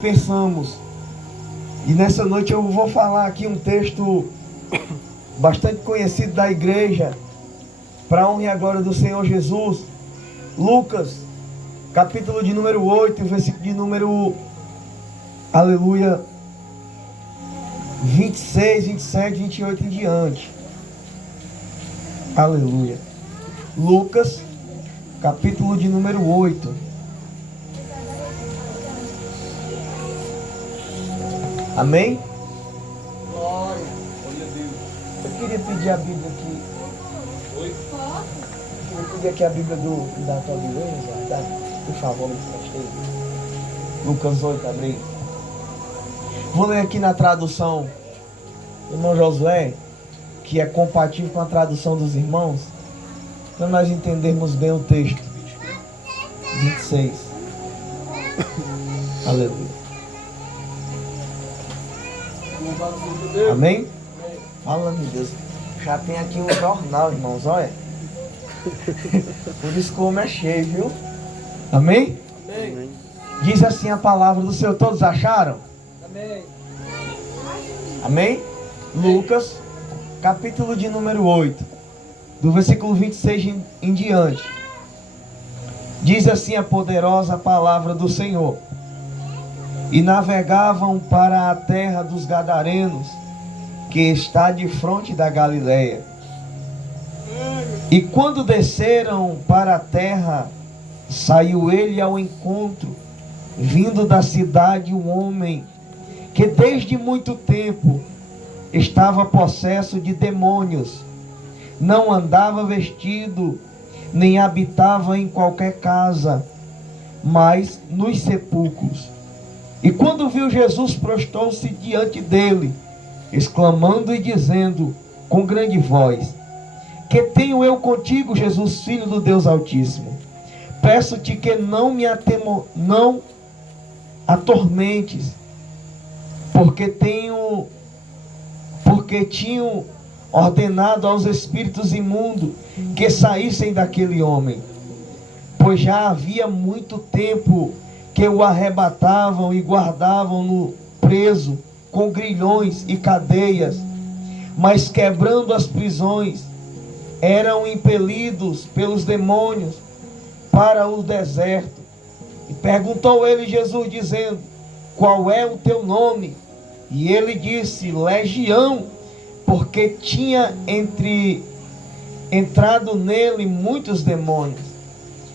Pensamos. E nessa noite eu vou falar aqui um texto bastante conhecido da igreja, para a honra e a glória do Senhor Jesus. Lucas, capítulo de número 8, versículo de número, aleluia, 26, 27, 28 em diante. Aleluia. Lucas, capítulo de número 8. Amém? Glória. Glória a Deus. Eu queria pedir a Bíblia aqui. Oi? Eu queria pedir aqui a Bíblia da tua Bíblia, por favor, me preste aí. Lucas 8, abre. Vou ler aqui na tradução do irmão Josué, que é compatível com a tradução dos irmãos, para nós entendermos bem o texto. 26. Aleluia. Amém? Fala, meu Deus. Já tem aqui um jornal, irmãos, olha. Por isso que o homem é cheio, viu? Amém? Amém. Diz assim a palavra do Senhor. Todos acharam? Amém. Amém? Lucas, capítulo de número 8, do versículo 26 em diante. Diz assim a poderosa palavra do Senhor. E navegavam para a terra dos Gadarenos, que está de frente da Galileia. E quando desceram para a terra, saiu ele ao encontro, vindo da cidade, um homem que desde muito tempo estava possesso de demônios. Não andava vestido, nem habitava em qualquer casa, mas nos sepulcros. E quando viu Jesus, prostrou-se diante dele, exclamando e dizendo com grande voz: Que tenho eu contigo, Jesus, Filho do Deus Altíssimo? Peço-te que não me não atormentes, porque tinham ordenado aos espíritos imundos que saíssem daquele homem, pois já havia muito tempo que o arrebatavam e guardavam-no preso com grilhões e cadeias, mas quebrando as prisões, eram impelidos pelos demônios para o deserto. E perguntou ele Jesus, dizendo: Qual é o teu nome? E ele disse: Legião, porque tinha entrado nele muitos demônios.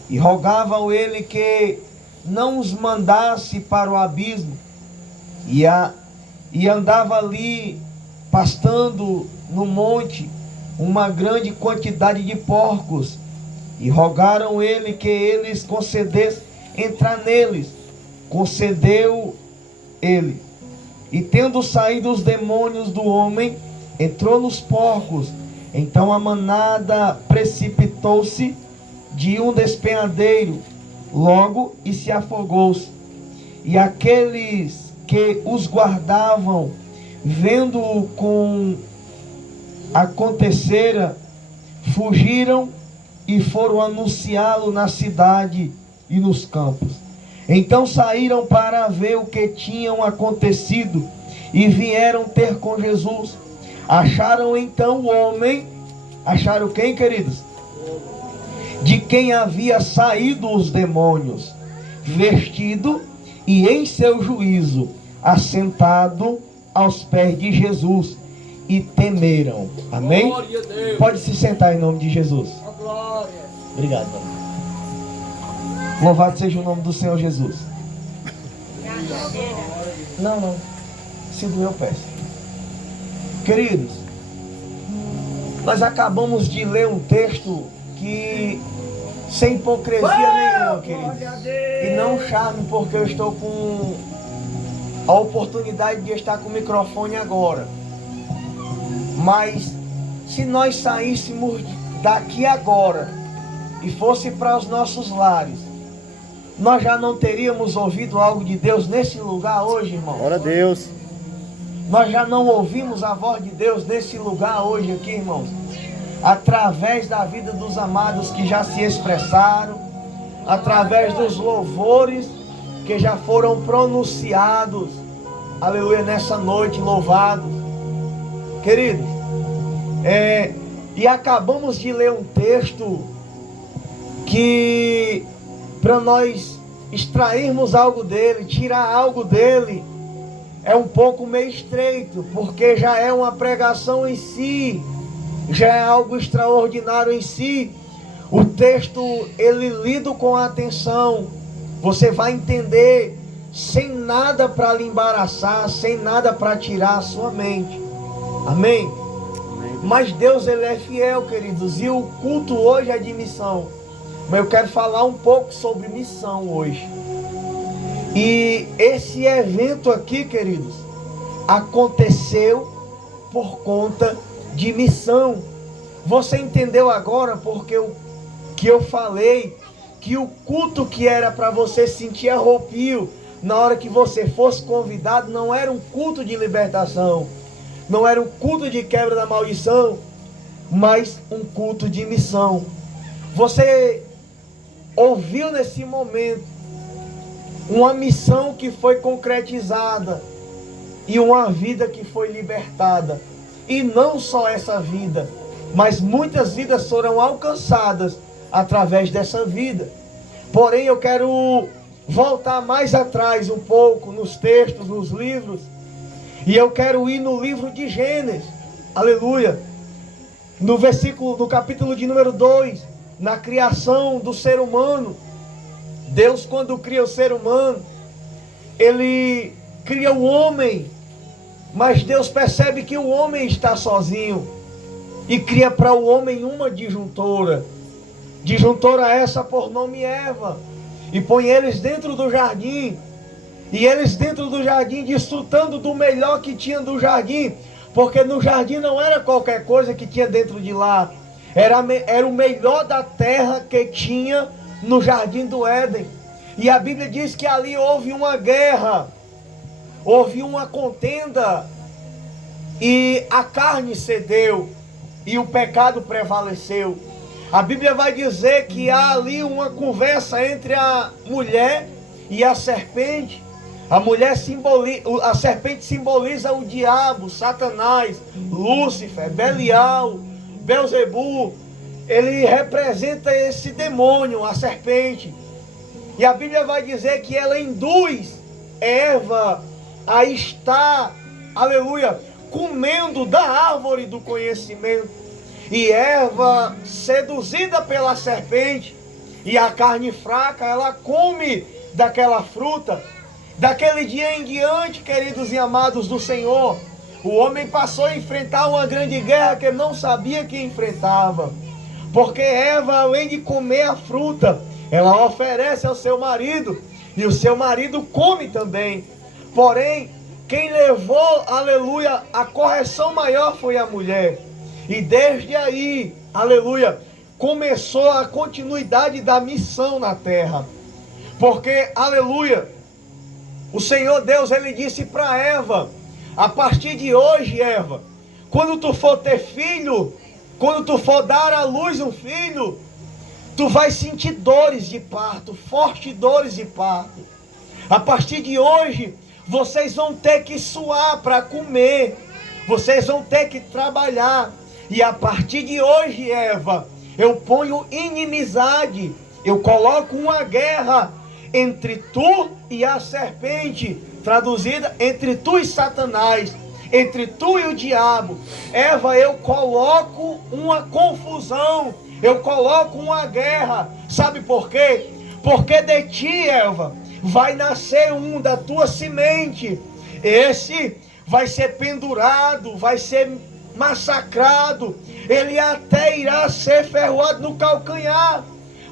E rogavam ele que não os mandasse para o abismo. E andava ali, pastando no monte, uma grande quantidade de porcos. E rogaram ele que eles concedesse entrar neles. Concedeu ele. E tendo saído os demônios do homem, entrou nos porcos. Então a manada precipitou-se de um despenhadeiro logo e se afogou-se. E aqueles que os guardavam, vendo-o com acontecera, fugiram e foram anunciá-lo na cidade e nos campos. Então saíram para ver o que tinham acontecido e vieram ter com Jesus. Acharam então o homem. Acharam quem, queridos? De quem havia saído os demônios, vestido e em seu juízo, assentado aos pés de Jesus, e temeram. Amém? Glória a Deus. Pode se sentar em nome de Jesus. Glória. Obrigado. Louvado seja o nome do Senhor Jesus. Não. Se doer, eu peço. Queridos, nós acabamos de ler um texto que, sem hipocrisia nenhuma, queridos, e não charme, porque eu estou com a oportunidade de estar com o microfone agora. Mas se nós saíssemos daqui agora e fosse para os nossos lares, nós já não teríamos ouvido algo de Deus nesse lugar hoje, irmão? Glória a Deus. Nós já não ouvimos a voz de Deus nesse lugar hoje aqui, irmãos? Através da vida dos amados que já se expressaram, através dos louvores que já foram pronunciados, aleluia, nessa noite, louvados. Queridos, e acabamos de ler um texto que, para nós extrairmos algo dele, tirar algo dele, é um pouco meio estreito, porque já é uma pregação em si, já é algo extraordinário em si. O texto, ele lido com atenção, você vai entender sem nada para lhe embaraçar, sem nada para tirar a sua mente. Amém? Mas Deus, ele é fiel, queridos, e o culto hoje é de missão. Mas eu quero falar um pouco sobre missão hoje. E esse evento aqui, queridos, aconteceu por conta de missão. Você entendeu agora porque que eu falei que o culto que era para você sentir arrepio na hora que você fosse convidado não era um culto de libertação, não era um culto de quebra da maldição, mas um culto de missão. Você ouviu nesse momento uma missão que foi concretizada e uma vida que foi libertada. E não só essa vida, mas muitas vidas foram alcançadas através dessa vida. Porém, eu quero voltar mais atrás um pouco nos textos, nos livros, e eu quero ir no livro de Gênesis, aleluia, no capítulo de número 2, na criação do ser humano. Deus, quando cria o ser humano, ele cria o homem, mas Deus percebe que o homem está sozinho e cria para o homem uma disjuntora essa por nome Eva, e põe eles dentro do jardim, e eles dentro do jardim desfrutando do melhor que tinha do jardim, porque no jardim não era qualquer coisa que tinha dentro de lá, era o melhor da terra que tinha no jardim do Éden. E a Bíblia diz que ali houve uma guerra, houve uma contenda, e a carne cedeu e o pecado prevaleceu. A Bíblia vai dizer que há ali uma conversa entre a mulher e a serpente. A serpente simboliza o diabo, Satanás, Lúcifer, Belial, Belzebu. Ele representa esse demônio, a serpente. E a Bíblia vai dizer que ela induz Eva a estar, aleluia, comendo da árvore do conhecimento. E Eva, seduzida pela serpente, e a carne fraca, ela come daquela fruta. Daquele dia em diante, queridos e amados do Senhor, o homem passou a enfrentar uma grande guerra que ele não sabia que enfrentava. Porque Eva, além de comer a fruta, ela oferece ao seu marido, e o seu marido come também. Porém, quem levou, aleluia, a correção maior foi a mulher. E desde aí, aleluia, começou a continuidade da missão na terra. Porque, aleluia, o Senhor Deus, ele disse para Eva: a partir de hoje, Eva, quando tu for ter filho, quando tu for dar à luz um filho, tu vai sentir dores de parto, fortes dores de parto. A partir de hoje, vocês vão ter que suar para comer, vocês vão ter que trabalhar. E a partir de hoje, Eva, eu ponho inimizade, eu coloco uma guerra entre tu e a serpente, traduzida, entre tu e Satanás, entre tu e o diabo. Eva, eu coloco uma confusão, eu coloco uma guerra. Sabe por quê? Porque de ti, Eva, vai nascer um da tua semente. Esse vai ser pendurado, vai ser massacrado, ele até irá ser ferroado no calcanhar,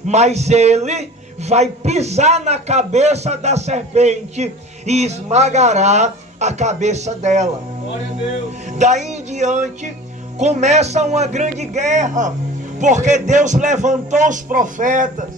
mas ele vai pisar na cabeça da serpente e esmagará a cabeça dela. Glória a Deus. Daí em diante começa uma grande guerra, porque Deus levantou os profetas,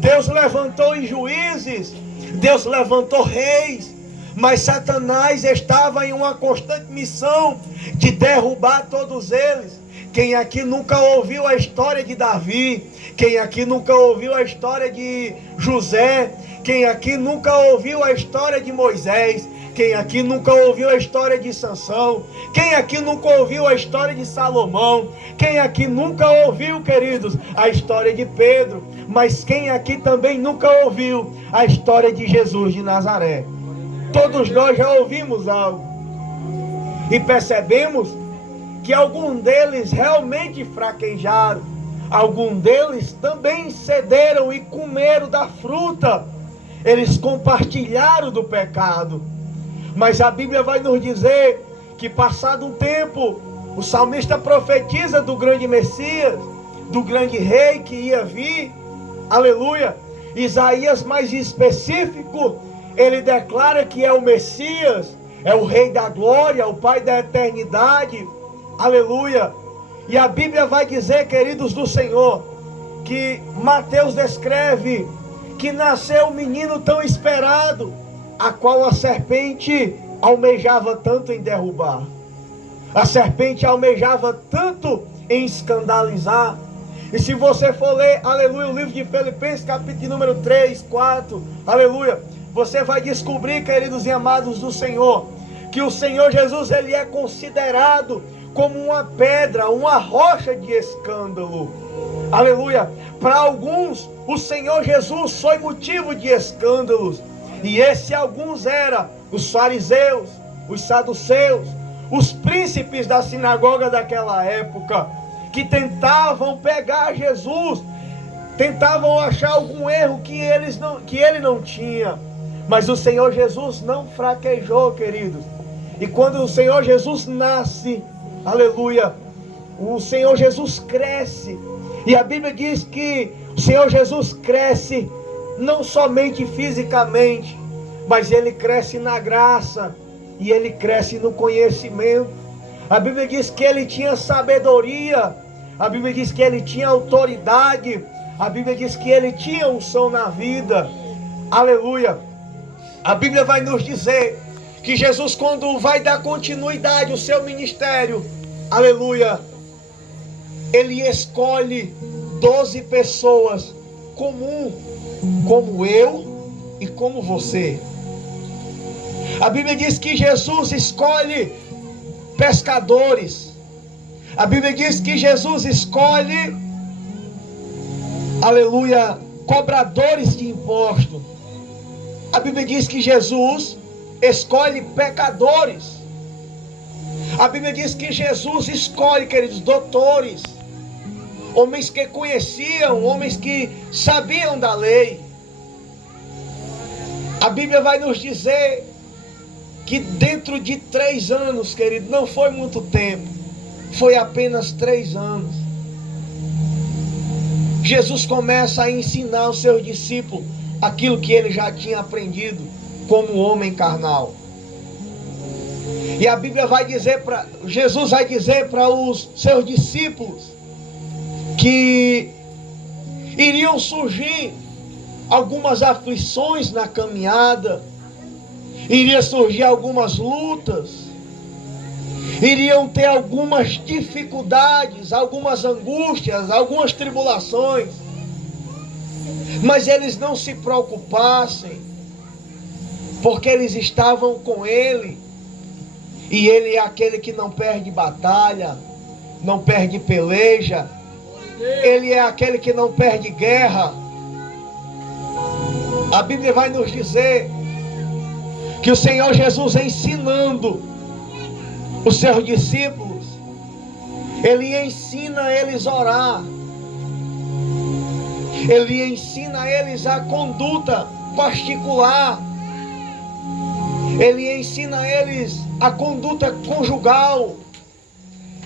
Deus levantou os juízes, Deus levantou reis, mas Satanás estava em uma constante missão de derrubar todos eles, Quem aqui nunca ouviu a história de Davi? Quem aqui nunca ouviu a história de José? Quem aqui nunca ouviu a história de Moisés? Quem aqui nunca ouviu a história de Sansão? Quem aqui nunca ouviu a história de Salomão? Quem aqui nunca ouviu, queridos, a história de Pedro? Mas quem aqui também nunca ouviu a história de Jesus de Nazaré? Todos nós já ouvimos algo e percebemos que alguns deles realmente fraquejaram, alguns deles também cederam e comeram da fruta, eles compartilharam do pecado. Mas a Bíblia vai nos dizer que, passado um tempo, o salmista profetiza do grande Messias, do grande rei que ia vir, aleluia. Isaías, mais específico, ele declara que é o Messias, é o Rei da Glória, o Pai da eternidade, aleluia. E a Bíblia vai dizer, queridos do Senhor, que Mateus descreve que nasceu um menino tão esperado, a qual a serpente almejava tanto em derrubar. A serpente almejava tanto em escandalizar. E se você for ler, aleluia, o livro de Filipenses, capítulo número 3, 4, aleluia, você vai descobrir, queridos e amados do Senhor, que o Senhor Jesus, ele é considerado como uma pedra, uma rocha de escândalo. Aleluia. Para alguns, o Senhor Jesus foi motivo de escândalos. E esse alguns eram os fariseus, os saduceus, os príncipes da sinagoga daquela época, que tentavam pegar Jesus, tentavam achar algum erro que ele não tinha. Mas o Senhor Jesus não fraquejou, queridos. E quando o Senhor Jesus nasce, aleluia, o Senhor Jesus cresce. E a Bíblia diz que o Senhor Jesus cresce não somente fisicamente, mas ele cresce na graça e ele cresce no conhecimento. A Bíblia diz que ele tinha sabedoria, a Bíblia diz que ele tinha autoridade, a Bíblia diz que ele tinha unção na vida. Aleluia. A Bíblia vai nos dizer que Jesus, quando vai dar continuidade ao seu ministério, aleluia, ele escolhe 12 pessoas comum, como eu e como você. A Bíblia diz que Jesus escolhe pescadores. A Bíblia diz que Jesus escolhe, aleluia, cobradores de imposto. A Bíblia diz que Jesus escolhe pecadores. A Bíblia diz que Jesus escolhe, queridos, doutores, homens que conheciam, homens que sabiam da lei. A Bíblia vai nos dizer que dentro de 3 anos, querido, não foi muito tempo, foi apenas 3 anos, Jesus começa a ensinar aos seus discípulos aquilo que ele já tinha aprendido como homem carnal. E a Bíblia vai dizer Jesus vai dizer para os seus discípulos que iriam surgir algumas aflições na caminhada, iria surgir algumas lutas, iriam ter algumas dificuldades, algumas angústias, algumas tribulações, mas eles não se preocupassem, porque eles estavam com ele, e ele é aquele que não perde batalha, não perde peleja, ele é aquele que não perde guerra. A Bíblia vai nos dizer que o Senhor Jesus, ensinando os seus discípulos, ele ensina eles a orar, ele ensina eles a conduta particular, ele ensina eles a conduta conjugal,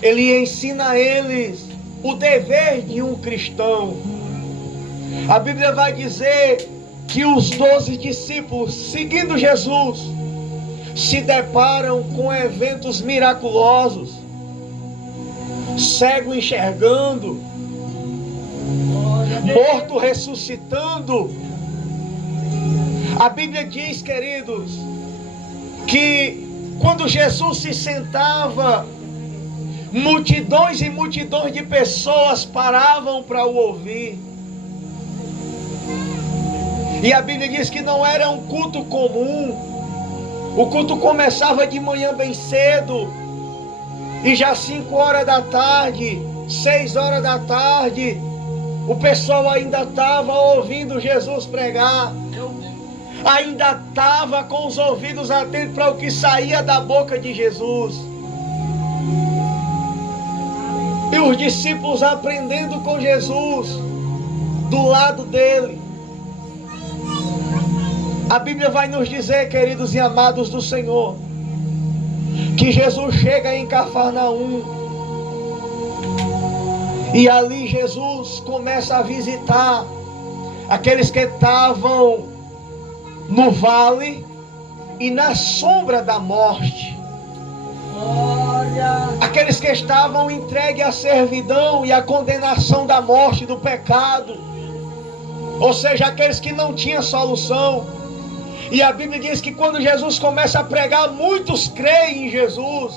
ele ensina a eles o dever de um cristão. A Bíblia vai dizer que os 12 discípulos, seguindo Jesus, se deparam com eventos miraculosos, cego enxergando, morto ressuscitando. A Bíblia diz, queridos, que quando Jesus se sentava Multidões e multidões de pessoas paravam para o ouvir. E a Bíblia diz que não era um culto comum. O culto começava de manhã bem cedo. E já 5 horas da tarde, 6 horas da tarde, o pessoal ainda estava ouvindo Jesus pregar. Ainda estava com os ouvidos atentos para o que saía da boca de Jesus. E os discípulos aprendendo com Jesus, do lado dele. A Bíblia vai nos dizer, queridos e amados do Senhor, que Jesus chega em Cafarnaum. E ali Jesus começa a visitar aqueles que estavam no vale e na sombra da morte. Glória. Aqueles que estavam entregues à servidão e à condenação da morte, do pecado. Ou seja, aqueles que não tinham solução. E a Bíblia diz que quando Jesus começa a pregar, muitos creem em Jesus.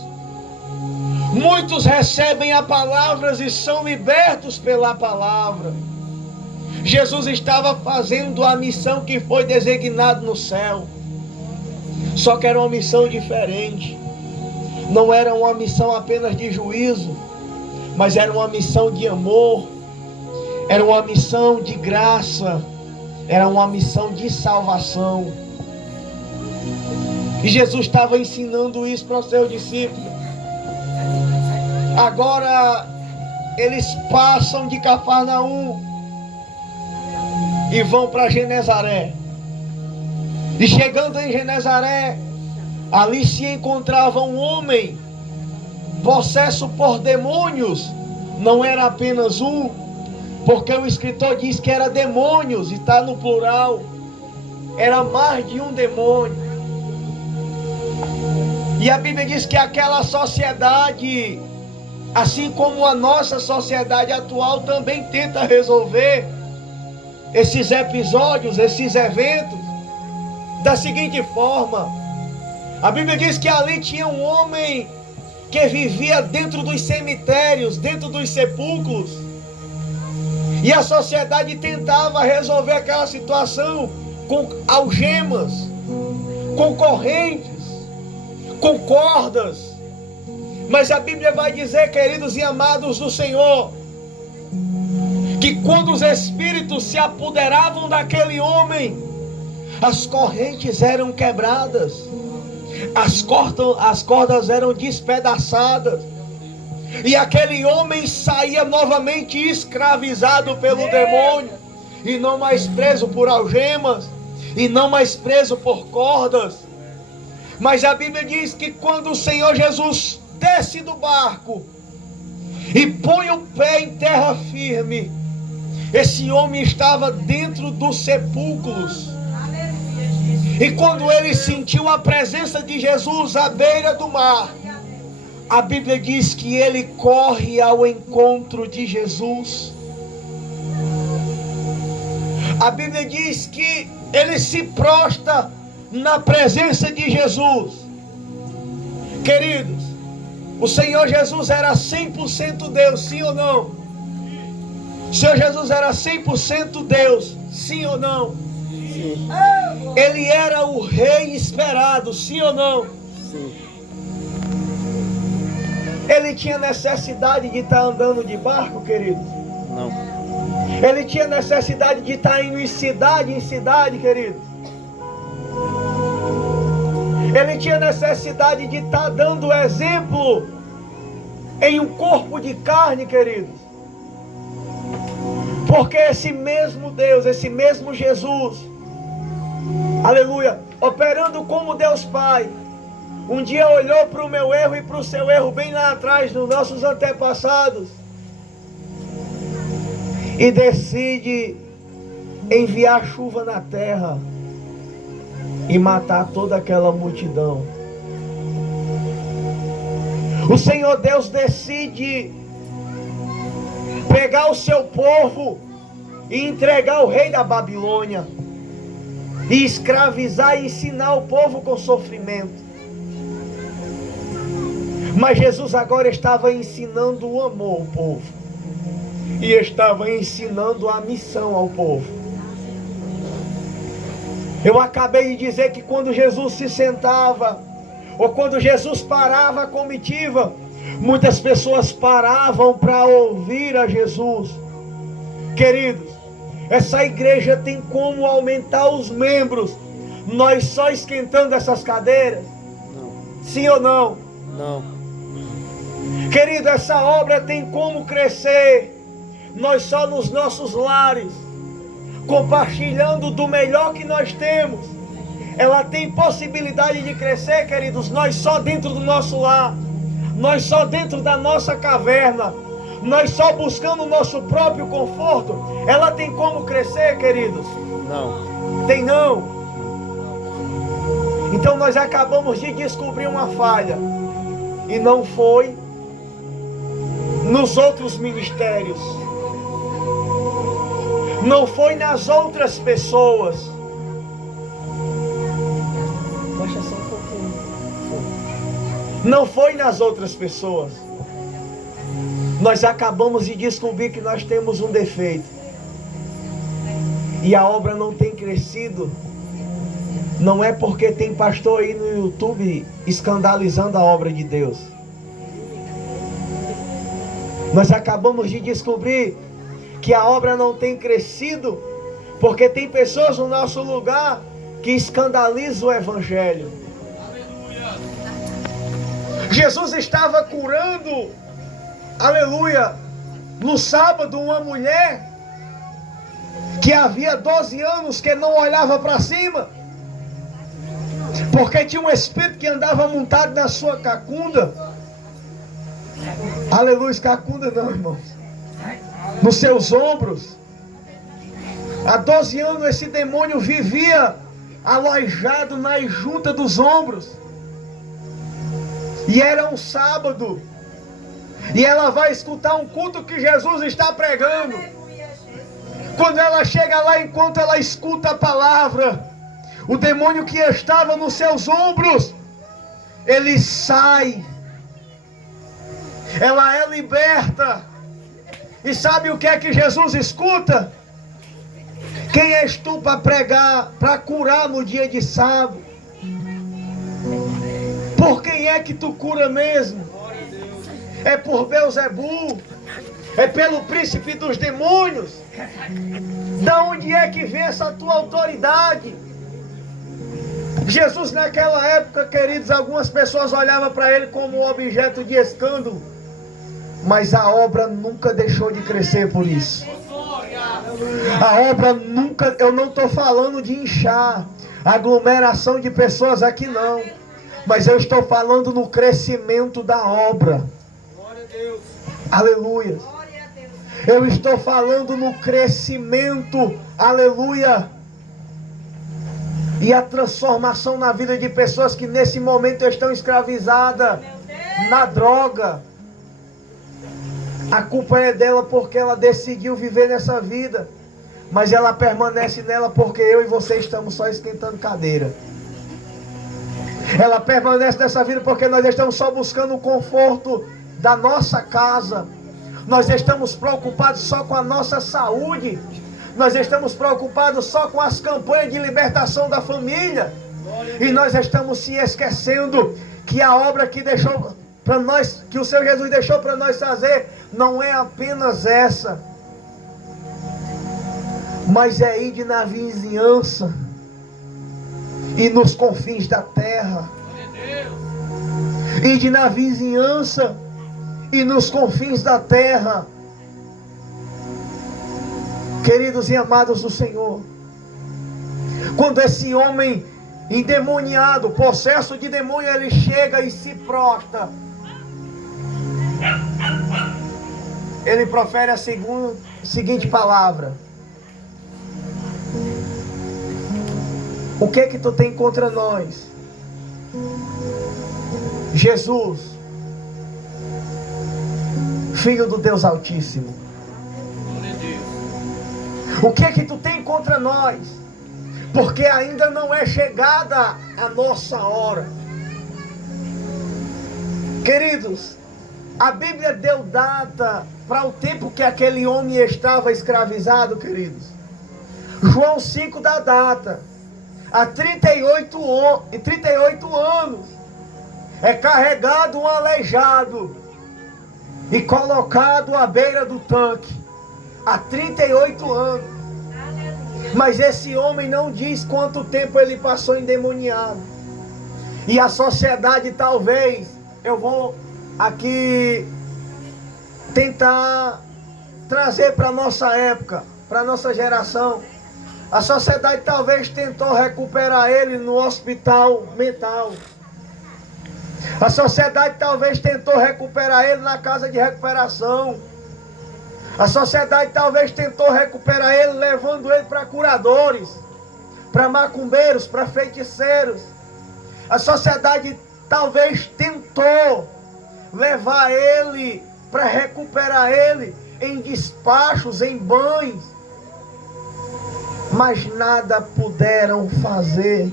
Muitos recebem a palavra e são libertos pela palavra. Jesus estava fazendo a missão que foi designada no céu. Só que era uma missão diferente. Não era uma missão apenas de juízo, mas era uma missão de amor. Era uma missão de graça. Era uma missão de salvação. E Jesus estava ensinando isso para os seus discípulos. Agora eles passam de Cafarnaum e vão para Genezaré. E chegando em Genezaré, ali se encontrava um homem possesso por demônios. Não era apenas um, porque o escritor diz que era demônios, e está no plural. Era mais de um demônio. E a Bíblia diz que aquela sociedade, assim como a nossa sociedade atual, também tenta resolver esses episódios, esses eventos, da seguinte forma. A Bíblia diz que ali tinha um homem que vivia dentro dos cemitérios, dentro dos sepulcros. E a sociedade tentava resolver aquela situação com algemas, com correntes, com cordas. Mas a Bíblia vai dizer, queridos e amados do Senhor, que quando os espíritos se apoderavam daquele homem, as correntes eram quebradas, as cordas eram despedaçadas, e aquele homem saía novamente escravizado pelo demônio, e não mais preso por algemas, e não mais preso por cordas. Mas a Bíblia diz que quando o Senhor Jesus desce do barco e põe o pé em terra firme, esse homem estava dentro dos sepulcros. E quando ele sentiu a presença de Jesus à beira do mar, a Bíblia diz que ele corre ao encontro de Jesus. A Bíblia diz que ele se prostra na presença de Jesus. Queridos, o Senhor Jesus era 100% Deus, sim ou não? O Senhor Jesus era 100% Deus, sim ou não? Sim. Ele era o rei esperado, sim ou não? Sim. Ele tinha necessidade de estar andando de barco, queridos? Não. Ele tinha necessidade de estar indo de cidade em cidade, queridos? Ele tinha necessidade de estar dando exemplo em um corpo de carne, queridos? Porque esse mesmo Deus, esse mesmo Jesus, aleluia, operando como Deus Pai, um dia olhou para o meu erro e para o seu erro bem lá atrás, nos nossos antepassados, e decide enviar chuva na terra e matar toda aquela multidão. O Senhor Deus decide pegar o seu povo e entregar o rei da Babilônia, e escravizar e ensinar o povo com sofrimento. Mas Jesus agora estava ensinando o amor ao povo. E estava ensinando a missão ao povo. Eu acabei de dizer que quando Jesus se sentava, ou quando Jesus parava a comitiva, muitas pessoas paravam para ouvir a Jesus. Queridos, essa igreja tem como aumentar os membros, nós só esquentando essas cadeiras? Não. Sim ou não? Não. Querido, essa obra tem como crescer, nós só nos nossos lares, compartilhando do melhor que nós temos. Ela tem possibilidade de crescer, queridos, nós só dentro do nosso lar, nós só dentro da nossa caverna, nós só buscando o nosso próprio conforto. Ela tem como crescer, queridos? Não. Tem não. Então nós acabamos de descobrir uma falha, e não foi nos outros ministérios, não foi nas outras pessoas. Baixa só um pouquinho. Não foi nas outras pessoas. Nós acabamos de descobrir que nós temos um defeito. E a obra não tem crescido. Não é porque tem pastor aí no YouTube escandalizando a obra de Deus. Nós acabamos de descobrir que a obra não tem crescido porque tem pessoas no nosso lugar que escandalizam o Evangelho. Jesus estava curando, aleluia, no sábado uma mulher que havia 12 anos que não olhava para cima, porque tinha um espírito que andava montado na sua cacunda. Aleluia, cacunda não, irmãos, nos seus ombros. Há 12 anos esse demônio vivia alojado na junta dos ombros. E era um sábado, e ela vai escutar um culto que Jesus está pregando. Quando ela chega lá, enquanto ela escuta a palavra, o demônio que estava nos seus ombros, ele sai. Ela é liberta. E sabe o que é que Jesus escuta? Quem és tu para pregar, para curar no dia de sábado? Por quem é que tu cura mesmo? É por Beelzebu? É pelo príncipe dos demônios? Da onde é que vem essa tua autoridade? Jesus naquela época, queridos, algumas pessoas olhavam para ele como objeto de escândalo, mas a obra nunca deixou de crescer por isso. A obra nunca, eu não estou falando de inchar, aglomeração de pessoas aqui não, mas eu estou falando no crescimento da obra. Glória a Deus. Aleluia. Eu estou falando no crescimento, aleluia, e a transformação na vida de pessoas que nesse momento estão escravizadas na droga. A culpa é dela porque ela decidiu viver nessa vida, mas ela permanece nela porque eu e você estamos só esquentando cadeira. Ela permanece nessa vida porque nós estamos só buscando o conforto da nossa casa. Nós estamos preocupados só com a nossa saúde. Nós estamos preocupados só com as campanhas de libertação da família. E nós estamos se esquecendo que a obra que deixou para nós, que o Senhor Jesus deixou para nós fazer, não é apenas essa, mas é ir na vizinhança e nos confins da terra. Ir na vizinhança e nos confins da terra. Queridos e amados do Senhor, quando esse homem endemoniado, possesso de demônio, ele chega e se prostra, ele profere a seguinte palavra: o que que tu tem contra nós, Jesus, Filho do Deus Altíssimo? O que que tu tem contra nós? Porque ainda não é chegada a nossa hora. Queridos, a Bíblia deu data para o tempo que aquele homem estava escravizado, queridos. João 5 dá data. Há 38 anos é carregado um aleijado e colocado à beira do tanque. Há 38 anos. Mas esse homem não diz quanto tempo ele passou endemoniado. E a sociedade, talvez, eu vou aqui tentar trazer para a nossa época, para a nossa geração. A sociedade talvez tentou recuperar ele no hospital mental. A sociedade talvez tentou recuperar ele na casa de recuperação. A sociedade talvez tentou recuperar ele levando ele para curadores, para macumbeiros, para feiticeiros. A sociedade talvez tentou levar ele para recuperar ele em despachos, em banhos. Mas nada puderam fazer.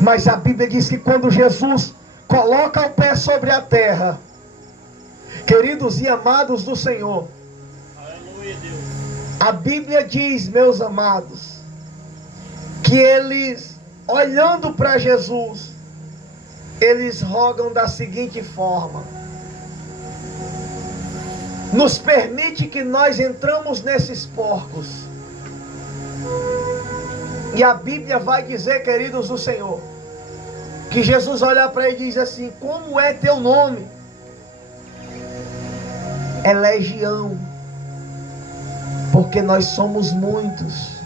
Mas a Bíblia diz que quando Jesus coloca o pé sobre a terra, queridos e amados do Senhor, a Bíblia diz, meus amados, que eles, olhando para Jesus, eles rogam da seguinte forma: nos permite que nós entramos nesses porcos. E a Bíblia vai dizer, queridos do Senhor, que Jesus olha para ele e diz assim: como é teu nome? É legião, porque nós somos muitos.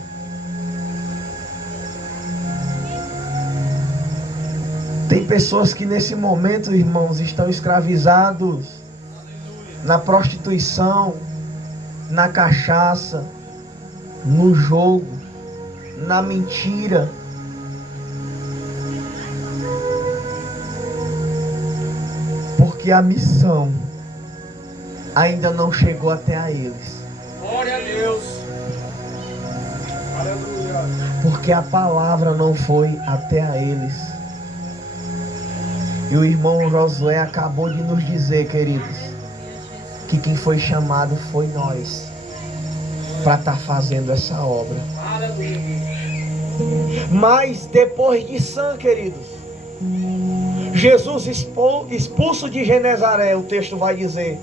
Tem pessoas que nesse momento, irmãos, estão escravizados na prostituição, na cachaça, no jogo, na mentira. Porque a missão ainda não chegou até a eles. Glória a Deus. Aleluia. Porque a palavra não foi até a eles. E o irmão Josué acabou de nos dizer, queridos, que quem foi chamado foi nós para estar fazendo essa obra. Mas depois de Sam, queridos, Jesus expulso de Genezaré, o texto vai dizer.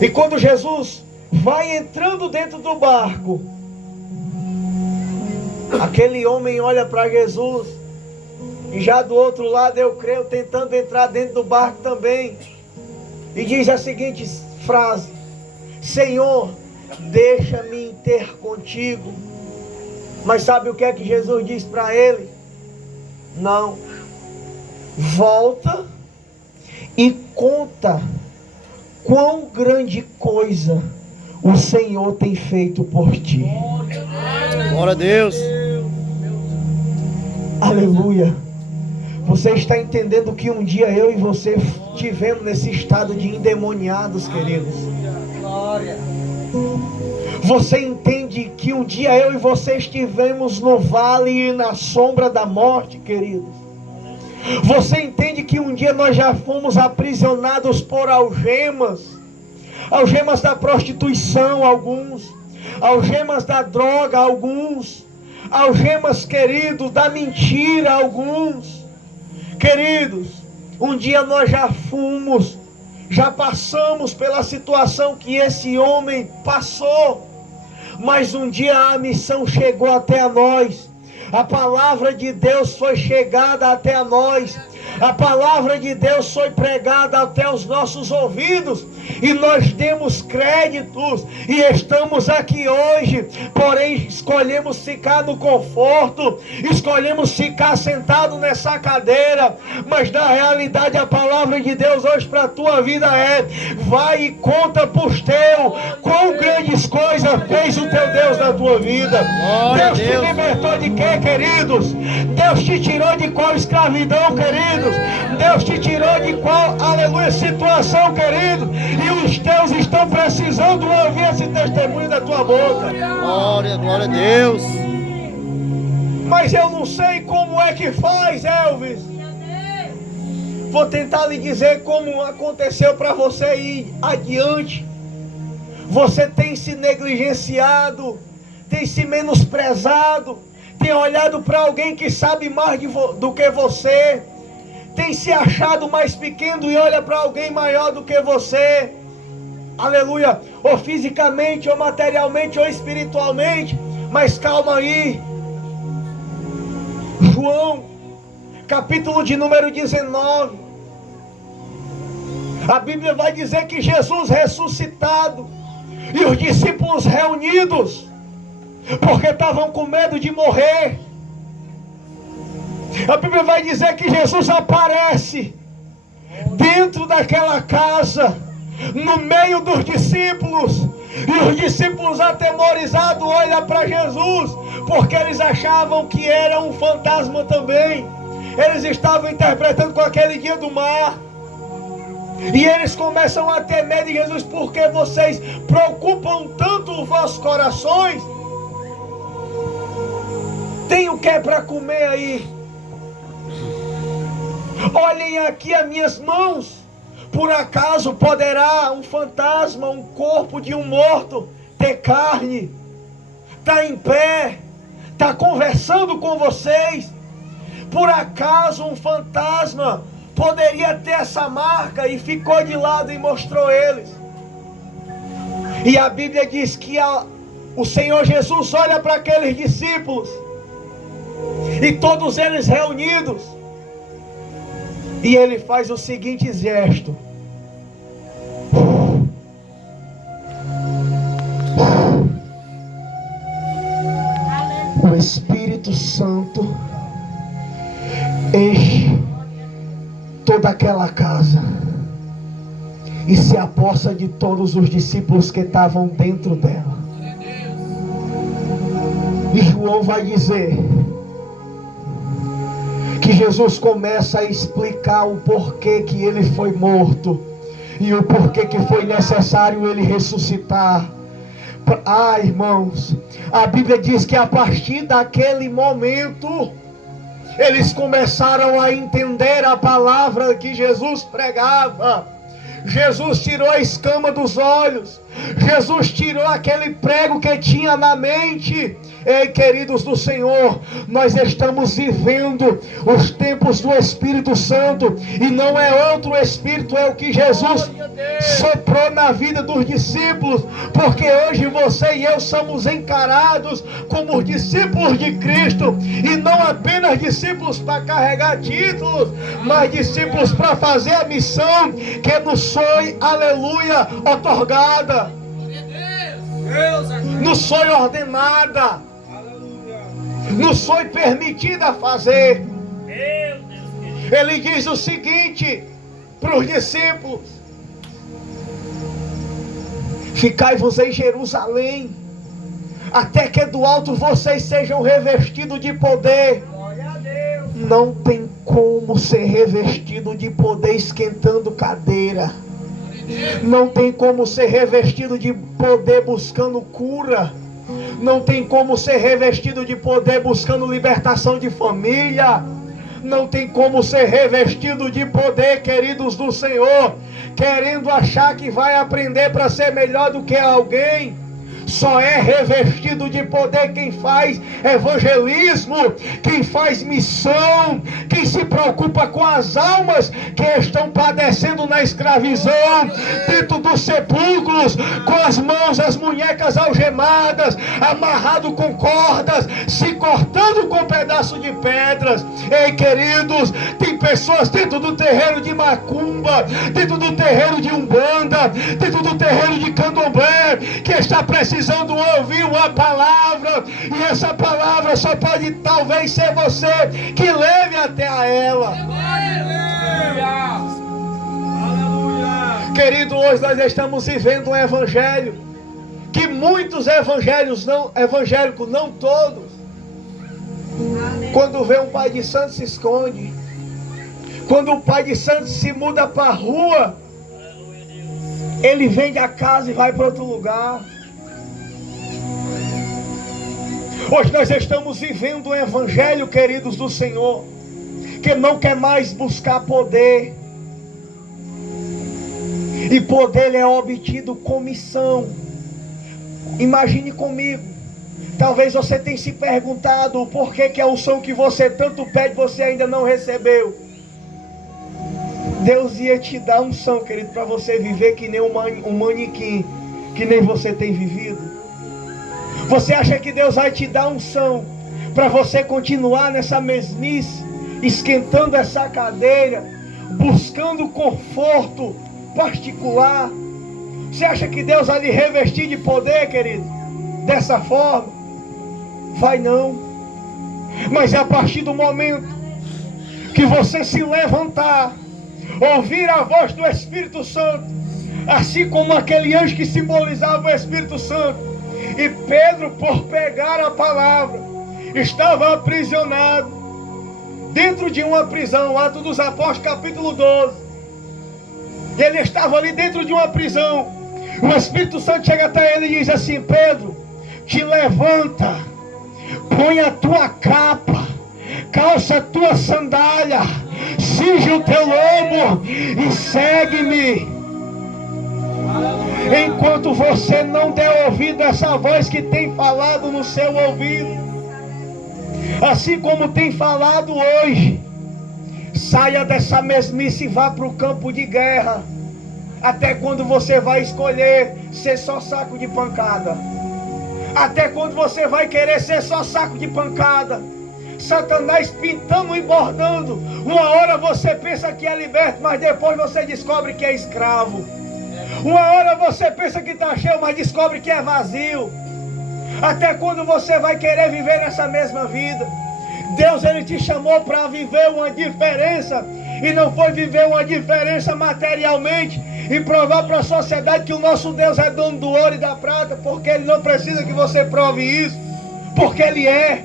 E quando Jesus vai entrando dentro do barco, aquele homem olha para Jesus, e já do outro lado, eu creio, tentando entrar dentro do barco também, e diz a seguinte frase: Senhor, deixa-me ter contigo. Mas sabe o que é que Jesus diz para ele? Não. Volta e conta quão grande coisa o Senhor tem feito por ti. Glória a Deus. Aleluia. Você está entendendo que um dia eu e você estivemos nesse estado de endemoniados, queridos? Glória. Você entende que um dia eu e você estivemos no vale e na sombra da morte, queridos? Você entende que um dia nós já fomos aprisionados por algemas? Algemas da prostituição, alguns. Algemas da droga, alguns. Algemas, queridos, da mentira, alguns. Queridos, um dia nós já fomos, já passamos pela situação que esse homem passou. Mas um dia a missão chegou até a nós. A palavra de Deus foi chegada até a nós. A palavra de Deus foi pregada até os nossos ouvidos. E nós demos créditos. E estamos aqui hoje. Porém, escolhemos ficar no conforto. Escolhemos ficar sentado nessa cadeira. Mas na realidade a palavra de Deus hoje para a tua vida é: vai e conta pros teus quão grandes coisas fez o teu Deus na tua vida. Deus te libertou de quê, queridos? Deus te tirou de qual escravidão, queridos? Deus te tirou de qual, aleluia, situação, querido? E os teus estão precisando ouvir esse testemunho da tua boca. Glória, glória a Deus. Mas eu não sei como é que faz, Elvis. Vou tentar lhe dizer como aconteceu para você ir adiante. Você tem se negligenciado, tem se menosprezado, tem olhado para alguém que sabe mais do que você, tem se achado mais pequeno e olha para alguém maior do que você. Aleluia. Ou fisicamente, ou materialmente, ou espiritualmente. Mas calma aí. João, capítulo de número 19. A Bíblia vai dizer que Jesus ressuscitado e os discípulos reunidos, porque estavam com medo de morrer. A Bíblia vai dizer que Jesus aparece dentro daquela casa, no meio dos discípulos, e os discípulos atemorizados olham para Jesus, porque eles achavam que era um fantasma também. Eles estavam interpretando com aquele dia do mar, e eles começam a ter medo de Jesus. Porque vocês preocupam tanto os vossos corações? Tem o que é para comer aí? Olhem aqui as minhas mãos. Por acaso poderá um fantasma, um corpo de um morto, ter carne? Está em pé, está conversando com vocês. Por acaso um fantasma poderia ter essa marca? E ficou de lado e mostrou eles. E a Bíblia diz que o Senhor Jesus olha para aqueles discípulos, e todos eles reunidos, e ele faz o seguinte gesto: o Espírito Santo enche toda aquela casa e se apossa de todos os discípulos que estavam dentro dela. E João vai dizer que Jesus começa a explicar o porquê que ele foi morto e o porquê que foi necessário ele ressuscitar. Irmãos, a Bíblia diz que a partir daquele momento eles começaram a entender a palavra que Jesus pregava. Jesus tirou a escama dos olhos, Jesus tirou aquele prego que tinha na mente. Ei, queridos do Senhor, nós estamos vivendo os tempos do Espírito Santo, e não é outro Espírito, é o que Jesus soprou na vida dos discípulos, porque hoje você e eu somos encarados como discípulos de Cristo, e não apenas discípulos para carregar títulos, mas discípulos para fazer a missão que nos foi, aleluia, otorgada, nos foi ordenada, nos foi permitida fazer. Ele diz o seguinte para os discípulos: ficai-vos em Jerusalém, até que do alto vocês sejam revestidos de poder. Não tem como ser revestido de poder esquentando cadeira. Não tem como ser revestido de poder buscando cura. Não tem como ser revestido de poder buscando libertação de família. Não tem como ser revestido de poder, queridos do Senhor, querendo achar que vai aprender para ser melhor do que alguém. Só é revestido de poder quem faz evangelismo, quem faz missão, quem se preocupa com as almas que estão padecendo na escravidão, dentro dos sepulcros, com as mãos, as munhecas algemadas, amarrado com cordas, se cortando com pedaço de pedras. Ei, queridos, tem pessoas dentro do terreiro de macumba, dentro do terreiro de umbanda, dentro do terreiro de candomblé, que está precisando ouvir uma palavra, e essa palavra só pode talvez ser você que leve até a ela. Querido, hoje nós estamos vivendo um evangelho que muitos evangélicos, não todos, quando vê um pai de santo se esconde, quando o pai de santo se muda para a rua, ele vende a casa e vai para outro lugar. Hoje nós estamos vivendo um evangelho, queridos do Senhor, que não quer mais buscar poder, E poder é obtido com missão. Imagine comigo. Talvez você tenha se perguntado por que a unção que você tanto pede você ainda não recebeu. Deus ia te dar unção, querido, para você viver que nem um manequim, que nem você tem vivido. Você acha que Deus vai te dar unção para você continuar nessa mesmice, esquentando essa cadeira, buscando conforto particular? Você acha que Deus vai lhe revestir de poder, querido, dessa forma? Vai não. Mas é a partir do momento que você se levantar, ouvir a voz do Espírito Santo, assim como aquele anjo que simbolizava o Espírito Santo, e Pedro, por pegar a palavra, estava aprisionado dentro de uma prisão. Atos dos Apóstolos, capítulo 12. Ele estava ali dentro de uma prisão. O Espírito Santo chega até ele e diz assim: Pedro, te levanta, põe a tua capa, calça a tua sandália, cinge o teu lombo e segue-me. Enquanto você não der ouvido a essa voz que tem falado no seu ouvido, assim como tem falado hoje, saia dessa mesmice e vá para o campo de guerra. Até quando você vai escolher ser só saco de pancada? Até quando você vai querer ser só saco de pancada? Satanás pintando e bordando. Uma hora você pensa que é liberto, mas depois você descobre que é escravo. Uma hora você pensa que está cheio, mas descobre que é vazio. Até quando você vai querer viver nessa mesma vida? Deus, Ele te chamou para viver uma diferença. E não foi viver uma diferença materialmente e provar para a sociedade que o nosso Deus é dono do ouro e da prata, porque Ele não precisa que você prove isso, porque Ele é.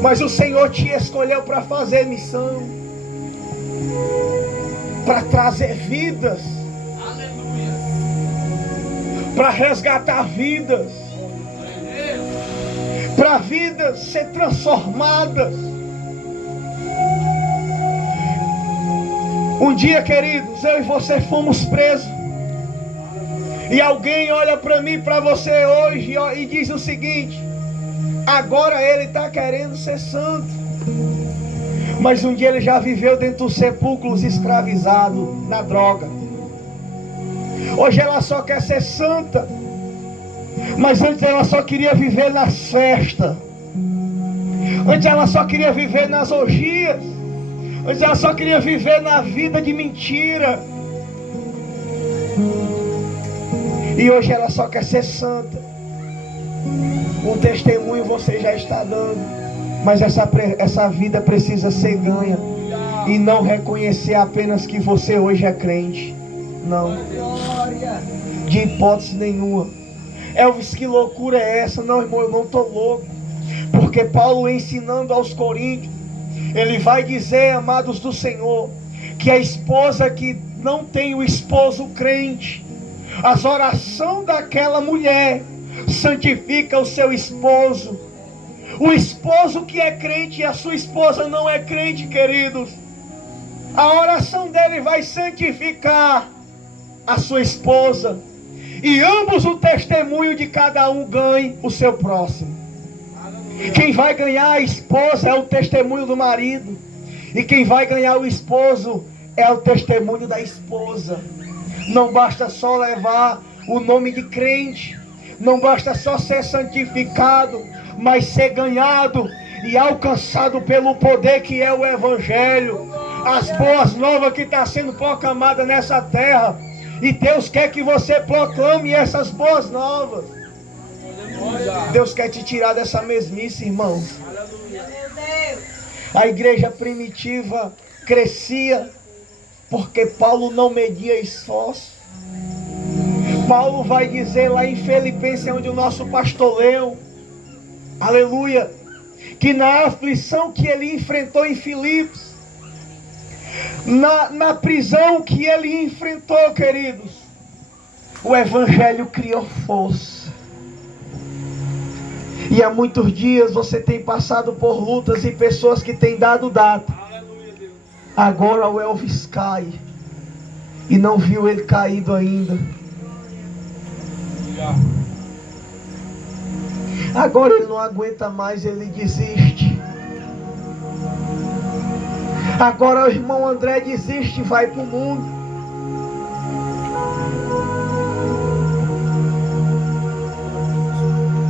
Mas o Senhor te escolheu para fazer missão, para trazer vidas, para resgatar vidas, para vidas ser transformadas. Um dia, queridos, eu e você fomos presos. E alguém olha para mim, para você hoje e diz o seguinte: agora ele está querendo ser santo. Mas um dia ele já viveu dentro dos sepulcros escravizado na droga. Hoje ela só quer ser santa. Mas antes ela só queria viver nas festas. Antes ela só queria viver nas orgias. Antes ela só queria viver na vida de mentira. E hoje ela só quer ser santa. Um testemunho você já está dando. Mas essa vida precisa ser ganha. E não reconhecer apenas que você hoje é crente. Não. De hipótese nenhuma. Elvis, que loucura é essa? Não, irmão, eu não estou louco. Porque Paulo, ensinando aos coríntios, ele vai dizer, amados do Senhor, que a esposa que não tem o esposo crente, as orações daquela mulher santifica o seu esposo. O esposo que é crente e a sua esposa não é crente, queridos, a oração dele vai santificar a sua esposa. E ambos o testemunho de cada um ganhe o seu próximo. Quem vai ganhar a esposa é o testemunho do marido. E quem vai ganhar o esposo é o testemunho da esposa. Não basta só levar o nome de crente. Não basta só ser santificado, mas ser ganhado e alcançado pelo poder que é o Evangelho. As boas novas que está sendo proclamada nessa terra. E Deus quer que você proclame essas boas novas. Deus quer te tirar dessa mesmice, irmãos. A igreja primitiva crescia porque Paulo não media esforço. Paulo vai dizer lá em Filipenses, onde o nosso pastor leu, aleluia, que na aflição que ele enfrentou em Filipos, na prisão que ele enfrentou, queridos, o Evangelho criou força. E há muitos dias você tem passado por lutas e pessoas que têm dado data. Agora o Elvis cai. e não viu ele caído ainda. Agora ele não aguenta mais, ele desiste. Agora o irmão André desiste e vai para o mundo.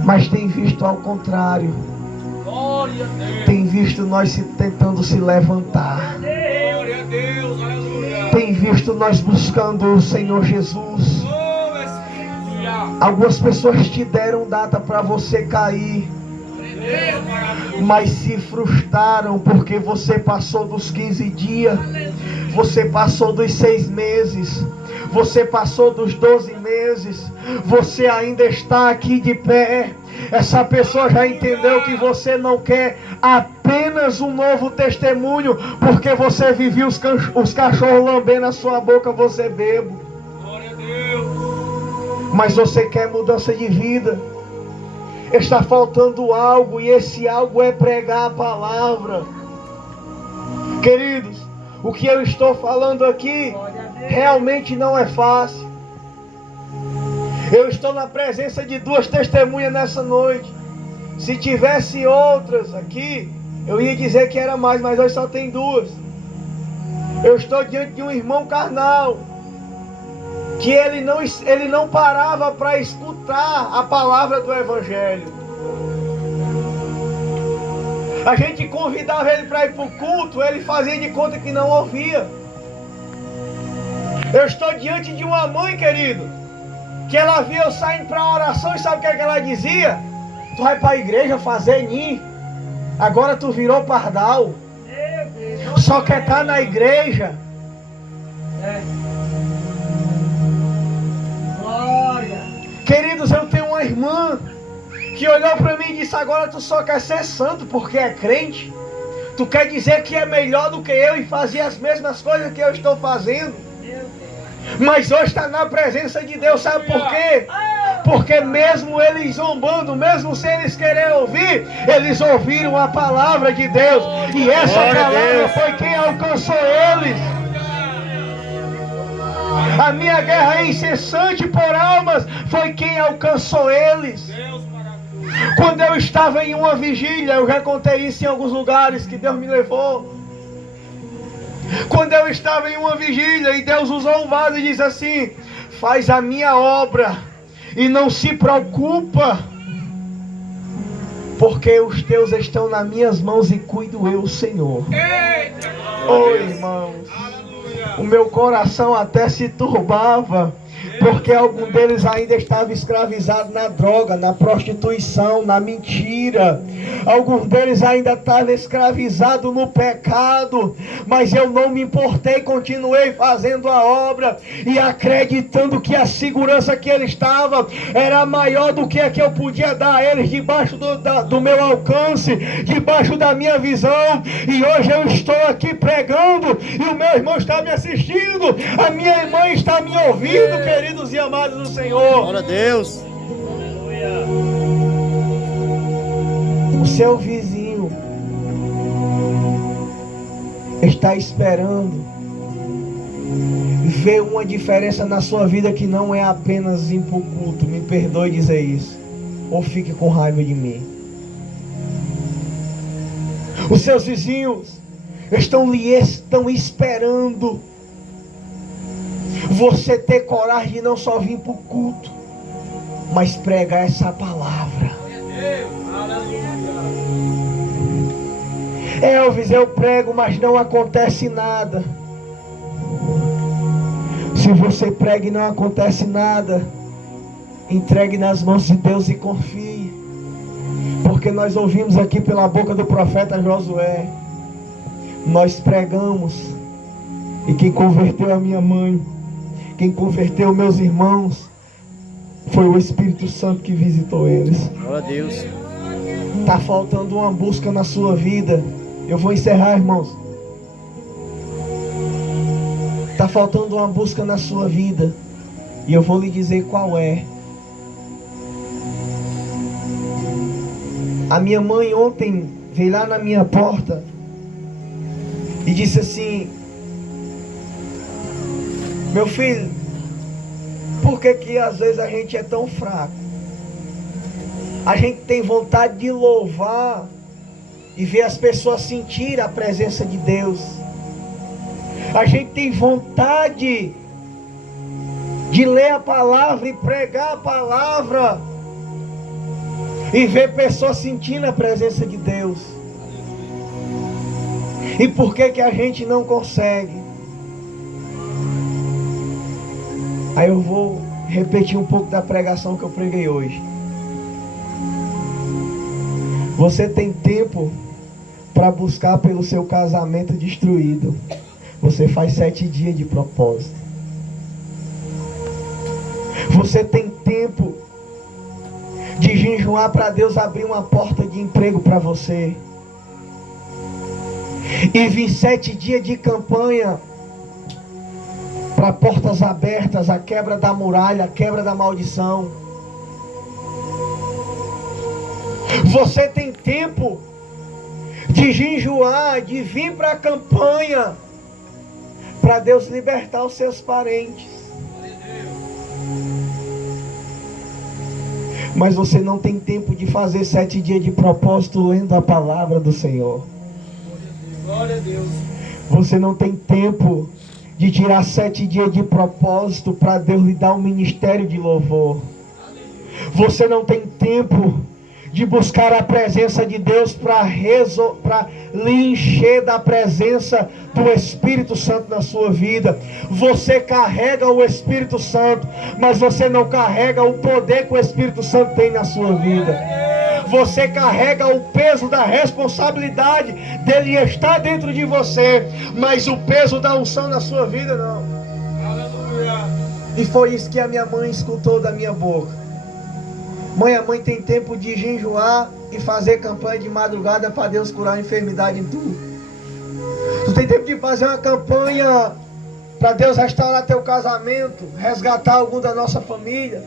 Mas tem visto ao contrário. Tem visto nós tentando se levantar. Tem visto nós buscando o Senhor Jesus. Algumas pessoas te deram data para você cair, mas se frustraram porque você passou dos 15 dias, você passou dos 6 meses, você passou dos 12 meses, você ainda está aqui de pé. Essa pessoa já entendeu que você não quer apenas um novo testemunho, porque você vivia os cachorros lambendo a sua boca, você bebo. Mas você quer mudança de vida. Está faltando algo, e esse algo é pregar a palavra. Queridos, o que eu estou falando aqui realmente não é fácil. Eu estou na presença de 2 testemunhas nessa noite. Se tivesse outras aqui, eu ia dizer que era mais, mas hoje só tem 2. Eu estou diante de um irmão carnal, que ele não parava para escutar a palavra do Evangelho. A gente convidava ele para ir para o culto, ele fazia de conta que não ouvia. Eu estou diante de uma mãe, querido, que ela via eu saindo para a oração, e sabe o que é que ela dizia? Tu vai para a igreja fazer ninho, agora tu virou pardal, só quer estar na igreja. Queridos, eu tenho uma irmã que olhou para mim e disse: agora tu só quer ser santo porque é crente? Tu quer dizer que é melhor do que eu e fazer as mesmas coisas que eu estou fazendo? Mas hoje está na presença de Deus, sabe por quê? Porque mesmo eles zombando, mesmo sem eles quererem ouvir, eles ouviram a palavra de Deus, e essa palavra foi quem alcançou eles. A minha guerra incessante por almas foi quem alcançou eles. Quando eu estava em uma vigília, eu já contei isso em alguns lugares que Deus me levou. Quando eu estava em uma vigília e Deus usou um vaso e disse assim: faz a minha obra e não se preocupa, porque os teus estão nas minhas mãos e cuido eu, Senhor. Oh, irmãos, o meu coração até se turbava, porque algum deles ainda estava escravizado na droga, na prostituição, na mentira. Alguns deles ainda estavam escravizados no pecado. Mas eu não me importei, continuei fazendo a obra e acreditando que a segurança que ele estava era maior do que a que eu podia dar a eles, debaixo do meu alcance, debaixo da minha visão. E hoje eu estou aqui pregando e o meu irmão está me assistindo, a minha irmã está me ouvindo, queridos e amados do Senhor. Glória a Deus. O seu vizinho está esperando ver uma diferença na sua vida que não é apenas ir para o culto. Me perdoe dizer isso, ou fique com raiva de mim. Os seus vizinhos estão esperando você ter coragem de não só vir para o culto, mas pregar essa palavra. Elvis, eu prego, mas não acontece nada. Se você prega e não acontece nada, entregue nas mãos de Deus e confie. Porque nós ouvimos aqui pela boca do profeta Josué, nós pregamos, e quem converteu a minha mãe, quem converteu meus irmãos, foi o Espírito Santo que visitou eles. Glória a Deus. Está faltando uma busca na sua vida. Eu vou encerrar, irmãos. Está faltando uma busca na sua vida, e eu vou lhe dizer qual é. A minha mãe ontem veio lá na minha porta e disse assim: Meu filho, por que que às vezes a gente é tão fraco? A gente tem vontade de louvar e ver as pessoas sentir a presença de Deus. A gente tem vontade de ler a palavra e pregar a palavra e ver pessoas sentindo a presença de Deus. E por que que a gente não consegue? Aí eu vou repetir um pouco da pregação que eu preguei hoje. Você tem tempo para buscar pelo seu casamento destruído. Você faz 7 dias de propósito. Você tem tempo de jejuar para Deus abrir uma porta de emprego para você. E vir 7 dias de campanha para portas abertas, a quebra da muralha, a quebra da maldição. Você tem tempo de jejuar, de vir para a campanha, para Deus libertar os seus parentes. Mas você não tem tempo de fazer 7 dias de propósito lendo a palavra do Senhor. Glória a Deus. Você não tem tempo de tirar 7 dias de propósito para Deus lhe dar um ministério de louvor. Você não tem tempo de buscar a presença de Deus para lhe encher da presença do Espírito Santo na sua vida. Você carrega o Espírito Santo, mas você não carrega o poder que o Espírito Santo tem na sua vida. Você carrega o peso da responsabilidade dele estar dentro de você, mas o peso da unção na sua vida não. Aleluia. E foi isso que a minha mãe escutou da minha boca. Mãe, a mãe tem tempo de jejuar e fazer campanha de madrugada para Deus curar a enfermidade em tu. Tu tem tempo de fazer uma campanha para Deus restaurar teu casamento, resgatar algum da nossa família.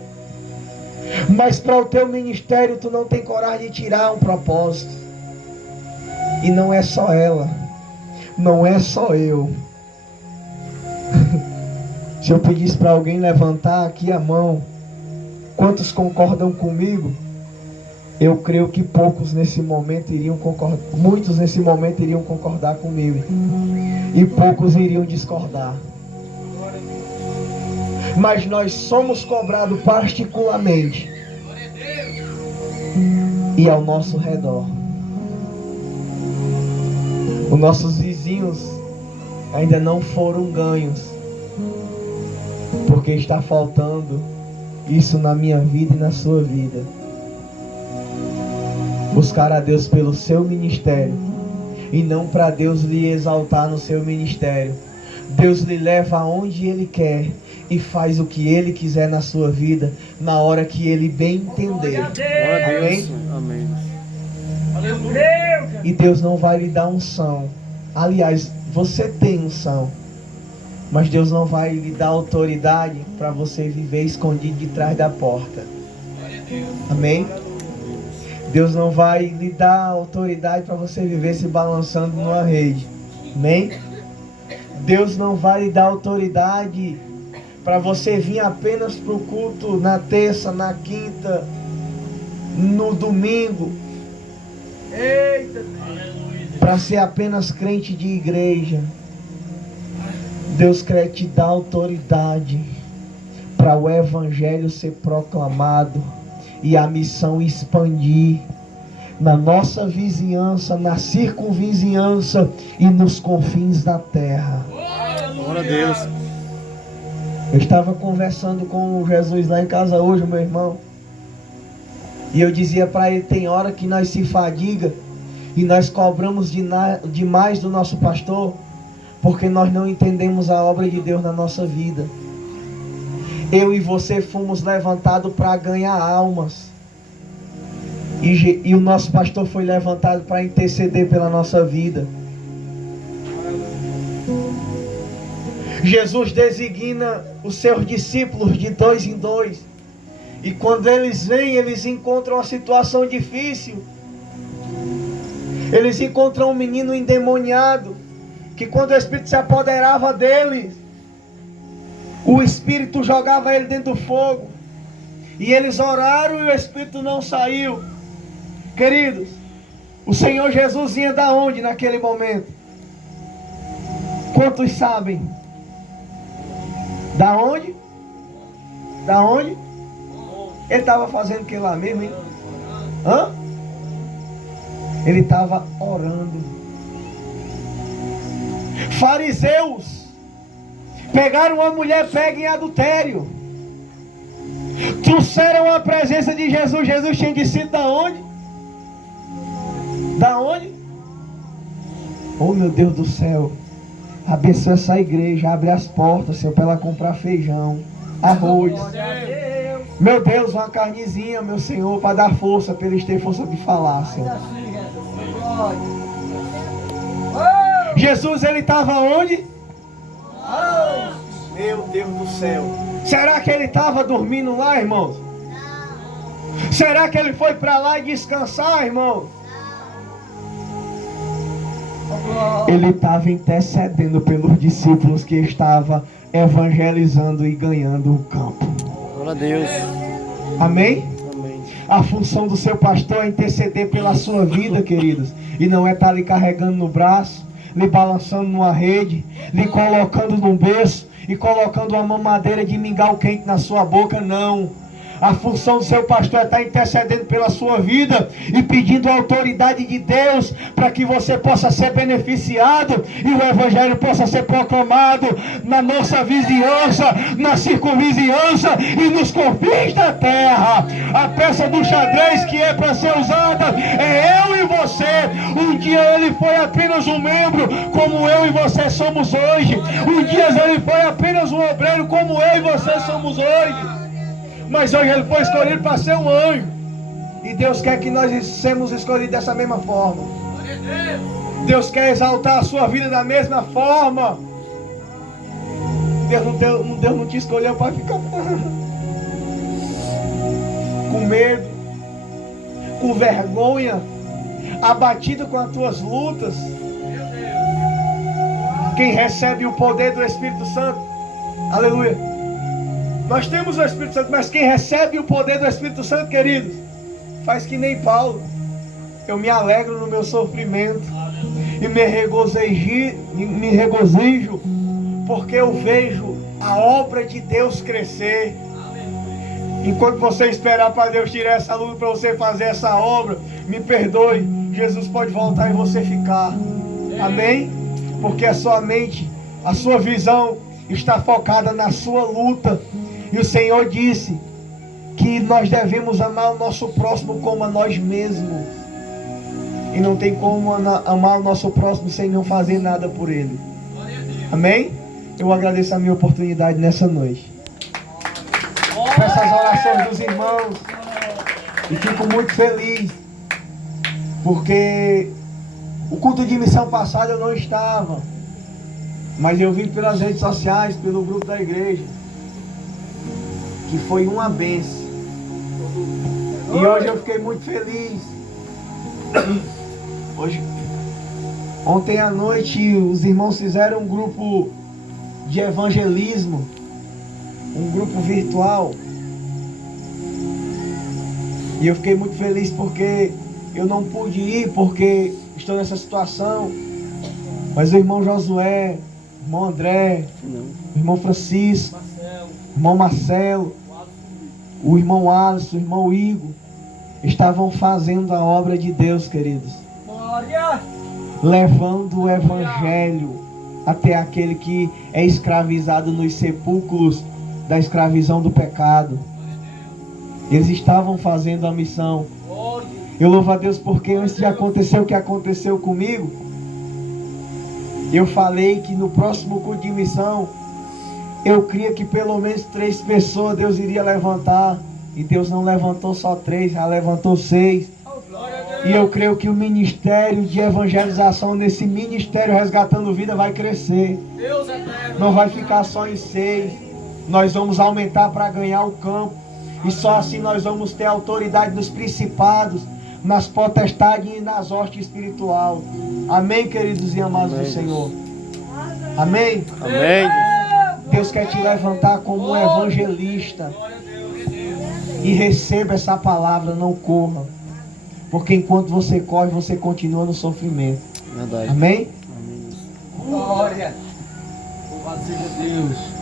Mas para o teu ministério tu não tem coragem de tirar um propósito. E não é só ela, não é só eu. Se eu pedisse para alguém levantar aqui a mão, quantos concordam comigo? Eu creio que poucos nesse momento iriam concordar. Muitos nesse momento iriam concordar comigo. E poucos iriam discordar. Mas nós somos cobrados particularmente. E ao nosso redor. Os nossos vizinhos ainda não foram ganhos. Porque está faltando isso na minha vida e na sua vida. Buscar a Deus pelo seu ministério e não para Deus lhe exaltar no seu ministério. Deus lhe leva aonde Ele quer e faz o que Ele quiser na sua vida, na hora que Ele bem entender. Amém? Amém. Aleluia. E Deus não vai lhe dar unção. Aliás, você tem unção, mas Deus não vai lhe dar autoridade para você viver escondido de trás da porta. Amém? Deus não vai lhe dar autoridade para você viver se balançando numa rede. Amém? Deus não vai lhe dar autoridade para você vir apenas para o culto na terça, na quinta, no domingo. Eita. Para ser apenas crente de igreja. Deus quer te dar autoridade para o evangelho ser proclamado e a missão expandir na nossa vizinhança, na circunvizinhança e nos confins da terra. Glória a Deus. Eu estava conversando com Jesus lá em casa hoje, meu irmão, e eu dizia para ele: tem hora que nós se fadiga e nós cobramos demais do nosso pastor, porque nós não entendemos a obra de Deus na nossa vida. Eu e você fomos levantados para ganhar almas. E o nosso pastor foi levantado para interceder pela nossa vida. Jesus designa os seus discípulos de 2 em 2. E quando eles vêm, eles encontram uma situação difícil. Eles encontram um menino endemoniado, que quando o Espírito se apoderava deles, O Espírito jogava ele dentro do fogo. E eles oraram e o Espírito não saiu. Queridos, o Senhor Jesus vinha da onde naquele momento? Quantos sabem? Da onde? Da onde? Ele estava fazendo o que lá mesmo, hein? Hã? Ele estava orando. Fariseus pegaram uma mulher pega em adultério, trouxeram a presença de Jesus. Jesus tinha descido da onde? Da onde? Oh, meu Deus do céu. Abençoa essa igreja. Abre as portas, Senhor, para ela comprar feijão, arroz. Meu Deus, uma carnezinha, meu Senhor, para dar força, para eles terem força de falar, Senhor. Jesus, ele estava onde? Meu Deus do céu. Será que ele estava dormindo lá, irmãos? Não. Será que ele foi para lá e descansar, irmãos? Não. Ele estava intercedendo pelos discípulos que estavam evangelizando e ganhando o campo. Glória a Deus. Amém? Amém. A função do seu pastor é interceder pela sua vida, queridos. E não é estar lhe carregando no braço, lhe balançando numa rede, lhe colocando num berço e colocando uma mamadeira de mingau quente na sua boca, não. A função do seu pastor é estar intercedendo pela sua vida e pedindo a autoridade de Deus para que você possa ser beneficiado e o evangelho possa ser proclamado na nossa vizinhança, na circunvizinhança e nos confins da terra. A peça do xadrez que é para ser usada é eu e você. Um dia ele foi apenas um membro, como eu e você somos hoje. Um dia ele foi apenas um obreiro, como eu e você somos hoje. Mas hoje ele foi escolhido para ser um anjo. E Deus quer que nós sejamos escolhidos dessa mesma forma. Deus quer exaltar a sua vida da mesma forma. Deus não te escolheu para ficar com medo, com vergonha, abatido com as tuas lutas. Quem recebe o poder do Espírito Santo, aleluia. Nós temos o Espírito Santo, mas quem recebe o poder do Espírito Santo, queridos, faz que nem Paulo. Eu me alegro no meu sofrimento e me regozijo, porque eu vejo a obra de Deus crescer. Enquanto você esperar para Deus tirar essa luta para você fazer essa obra, me perdoe, Jesus pode voltar e você ficar. Amém? Porque a sua mente, a sua visão está focada na sua luta. E o Senhor disse que nós devemos amar o nosso próximo como a nós mesmos. E não tem como amar o nosso próximo sem não fazer nada por ele. Amém? Eu agradeço a minha oportunidade nessa noite. Peço as orações dos irmãos. E fico muito feliz. Porque o culto de missão passado eu não estava. Mas eu vim pelas redes sociais, pelo grupo da igreja. Que foi uma bênção. E hoje eu fiquei muito feliz. Ontem à noite os irmãos fizeram um grupo de evangelismo, um grupo virtual. E eu fiquei muito feliz porque eu não pude ir, porque estou nessa situação. Mas o irmão Josué, o irmão André, o irmão Francisco, o irmão Marcelo, o irmão Alisson, o irmão Igor, estavam fazendo a obra de Deus, queridos. Glória! Levando o evangelho até aquele que é escravizado nos sepulcros da escravidão do pecado. Eles estavam fazendo a missão. Eu louvo a Deus porque antes de acontecer o que aconteceu comigo, eu falei que no próximo culto de missão eu cria que pelo menos 3 pessoas Deus iria levantar. E Deus não levantou só 3, já levantou 6. E eu creio que o ministério de evangelização, nesse ministério Resgatando Vida, vai crescer. Não vai ficar só em 6. Nós vamos aumentar para ganhar o campo. E só assim nós vamos ter autoridade nos principados, nas potestades e nas hostes espiritual. Amém, queridos e amados do Senhor. Amém? Amém. Deus quer te levantar como um evangelista. E receba essa palavra, não corra. Porque enquanto você corre, você continua no sofrimento. Verdade. Amém? Amém. Glória. Louvado seja Deus.